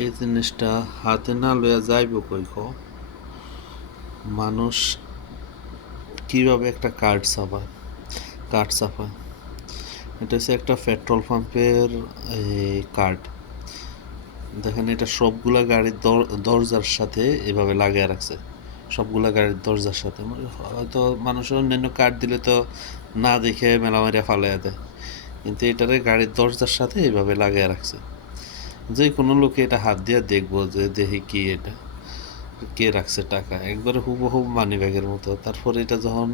এই জিনিসটা হাতে না লইয়া যাইব কই ক? মানুষ কিভাবে একটা কার্ড ছাপায়? এটা হচ্ছে একটা পেট্রোল পাম্পের কার্ড। দেখেন, এটা সবগুলা গাড়ির দরজার সাথে এভাবে লাগিয়ে রাখছে। সবগুলা গাড়ির দরজার সাথে হয়তো মানুষের অন্যান্য কার্ড দিলে তো না দেখে মেলামারিয়া ফালাইয়া দেয়, কিন্তু এটারে গাড়ির দরজার সাথে এইভাবে লাগিয়ে রাখছে। যে কোনো লোকে এটা হাত দিয়ে দেখবো যে দেখি কি এটা, কে রাখছে টাকা, একবারে হুবহু মানি ব্যাগের মতো। তারপর এটা যখন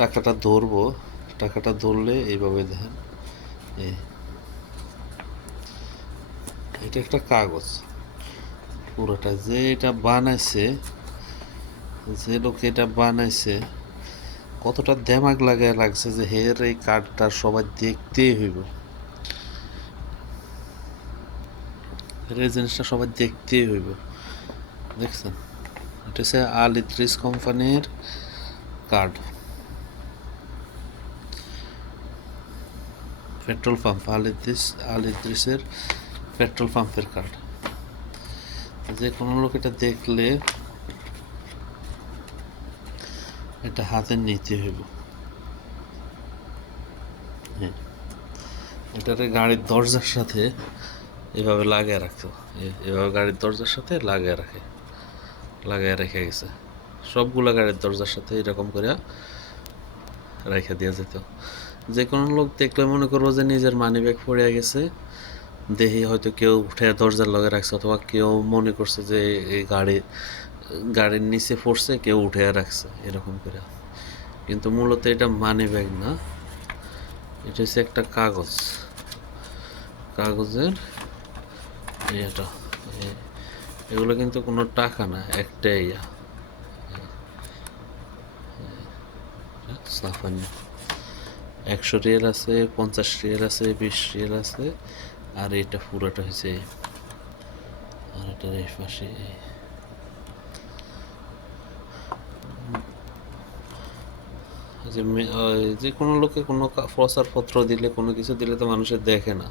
টাকাটা ধরবো, টাকাটা ধরলে এইভাবে দেখেন, এটা একটা কাগজ পুরোটা। যে এটা বানাইছে, যে লোক এটা বানাইছে, কতটা দেমাগ লাগায় লাগছে যে হের এই কার্ডটা সবাই দেখতেই হইব, এই জিনিসটা সবাই দেখতেই হইব। দেখছেন, এটা হচ্ছে আল ইদ্রিস কোম্পানির কার্ড, পেট্রোল পাম্প, আল ইদ্রিসের পেট্রোল পাম্পের কার্ড। যে কোনো লোক এটা দেখলে এটা হাতে নিতে হইব। হ্যাঁ, এটারে গাড়ির দরজার সাথে এভাবে লাগিয়ে রাখতো, এভাবে গাড়ির দরজার সাথে লাগিয়ে রেখে গেছে। সবগুলা গাড়ির দরজার সাথে এরকম করে রেখে দিয়ে যেত। যে কোনো লোক দেখলে মনে করবো যে নিজের মানি ব্যাগ পড়ে গেছে, দেখি হয়তো কেউ উঠে দরজার লগে রাখছে, অথবা কেউ মনে করছে যে এই গাড়ির নিচে পড়ছে, কেউ উঠে রাখছে এরকম করে। কিন্তু মূলত এটা মানি ব্যাগ না, এটা হচ্ছে একটা কাগজের এটা। এগুলো কিন্তু কোনো টাকা না, একটা সাফানি 100 রিয়াল আছে, 50 রিয়াল আছে, 20 রিয়াল আছে, আর এটা পুরোটা হয়েছে। আর এটার এই পাশে যে কোনো লোকে কোনো প্রচারপত্র দিলে, কোনো কিছু দিলে তো মানুষের দেখে না,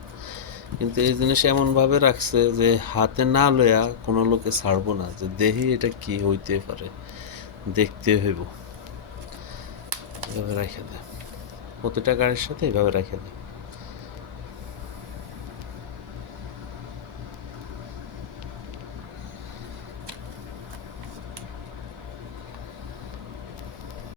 কিন্তু এই জিনিস এমনভাবে রাখছে যে হাতে না লইয়া কোনো লোকে ছাড়বো না, যে দেখি এটা কি হইতে পারে, দেখতে হইব। এভাবে রেখে দেয়, প্রতিটা গাড়ির সাথে এভাবে রেখে দেয়।